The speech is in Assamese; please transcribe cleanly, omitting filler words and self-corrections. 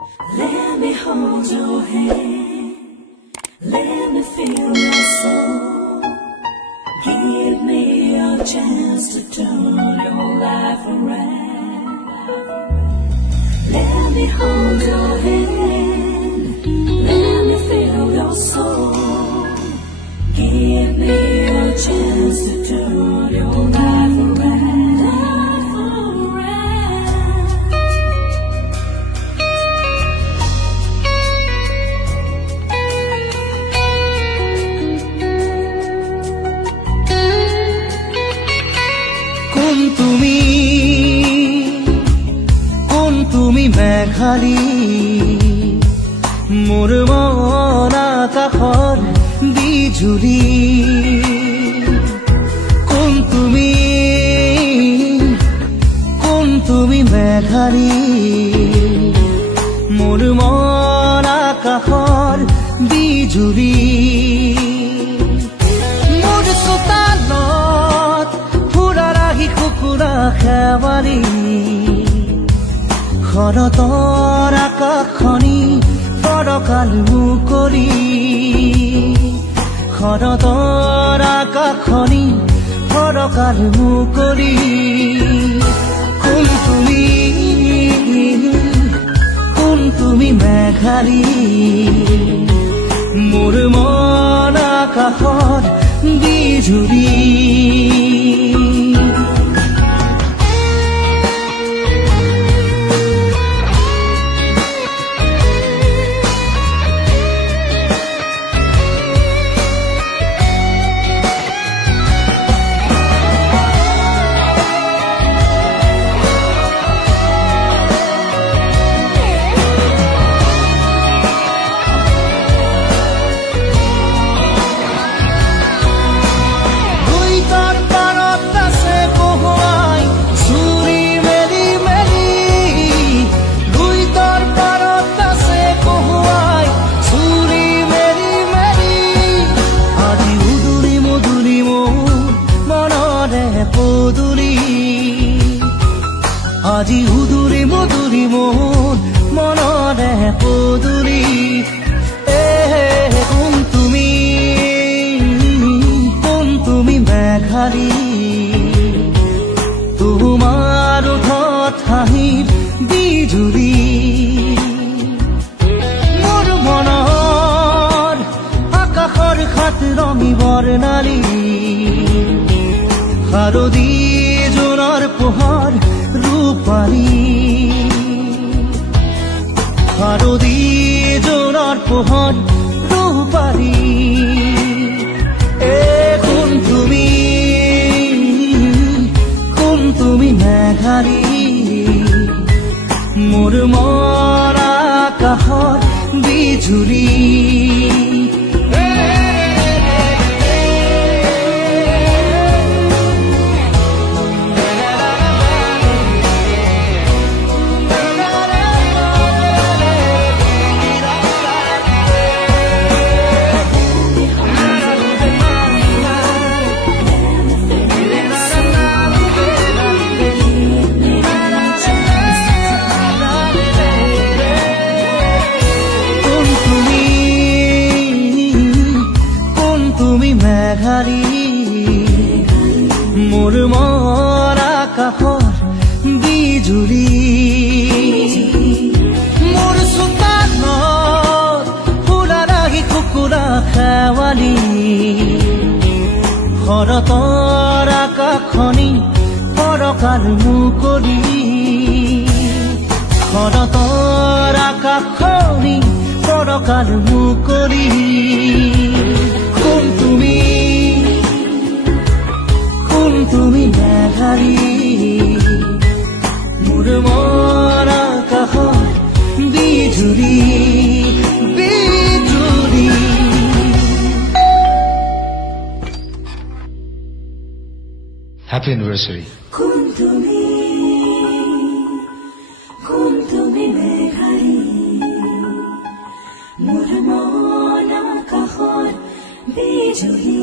Let me hold your hand, let me feel your soul. Give me a chance to turn your life around. Let me hold your hand, let me feel your soul. Give me a chance to turn your life around. তুমি মেঘালী মোৰ মন আকাশৰ বিজুলী কোন তুমি মেঘালী মোৰ মন আকাশৰ বিজুলী মোৰ চোতালত ফুৰা ৰাখি কুকুৰা খেৱালী শৰতৰ আকাশখনি ফৰকাল মুকলি শৰতৰ আকাশখনি ফৰকাল মুকলি কোন তুমি মেঘালী মোৰ মন আকাশৰ বিজুলী আজি উদুৰি মধুৰি মোৰ মনৰে পদুলি কোন তুমি মেঘালী তোমাৰ ওঠত হাঁহিৰ বিজুলী মোৰ মনৰ আকাশৰ খাত ৰঙী বৰ্ণালী শাৰদী জোনৰ পোহৰ ৰূপালী শাৰদী জোনৰ পোহৰ ৰূপালী কোন তুমি মেঘালী মোৰ মন আকাশৰ বিজুলী মোৰ মন আকাশৰ বিজুলী মোৰ চোতালত ফুৰা ৰাখি কুকুৰা খেৱালী শৰতৰ আকাশখনি ফৰকাল মুকলি শৰতৰ আকাশখনি ফৰকাল মুকলি কোন তুমি মেঘালী মোৰ মন আকাশৰ বিজুলী বিজুলী হ্যাপি অ্যানিভাৰ্সাৰি কোন তুমি মেঘালী মোৰ মন আকাশৰ বিজুলী